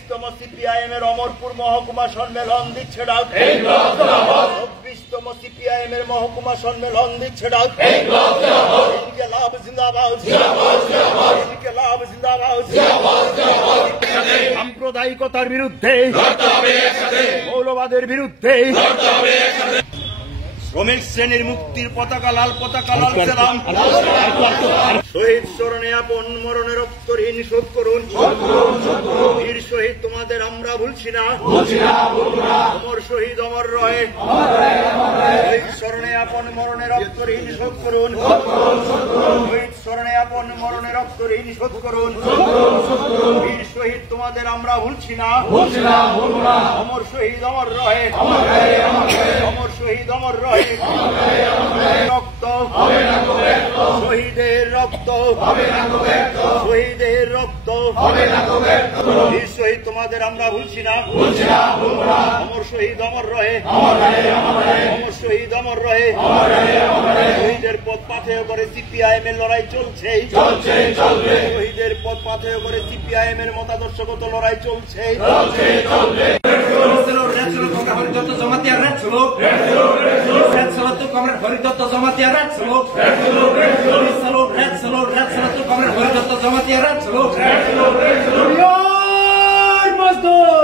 24তম CPIM এর অমরপুর মহকুমা সম্মেলন দিচ্ছে ডাক। 24তম সিপিআইএম এর মহকুমা সম্মেলন দিচ্ছে ডাক। ইনকিলাব জিন্দাবাদ, ইনকিলাব জিন্দাবাদ। সাম্প্রদায়িকতার বিরুদ্ধে, মৌলবাদের বিরুদ্ধে, শ্রমিক শ্রেণীর মুক্তির পতাকা লাল সালাম। শহীদ স্মরণে আপন মরণে রক্ত ঋণ শোধ করুন। বীর শহীদ তোমাদের আমরা ভুলছি না। অমর শহীদ অমর রয়ে। শহীদ স্মরণে আপন মরণে রক্ত ঋণ শোধ করুন। শহীদ স্মরণে আপন মরণে রক্ত ঋণ শোধ করুন। বীর শহীদ তোমাদের আমরা ভুলছি না। অমর শহীদ অমর রয়ে। অমর শহীদ অমর রয়ে। রক্ত শহীদের রক্ত, শহীদের রক্ত, বীর শহীদ তোমাদের আমরা ভুলছি না। অমর শহীদ অমর রয়ে। অমর শহীদ অমর রয়ে। শহীদের পথ পাথেয় করে সিপিআইএম এর লড়াই চলছে। শহীদের পথ পাথেয় করে সিপিআইএম এর মতাদর্শগত লড়াই চলছে। Haridatta Jamatia red salute, red salute to comrade Haridatta Jamatia red salute, red salute, red salute to comrade Haridatta Jamatia red salute. Mazdoor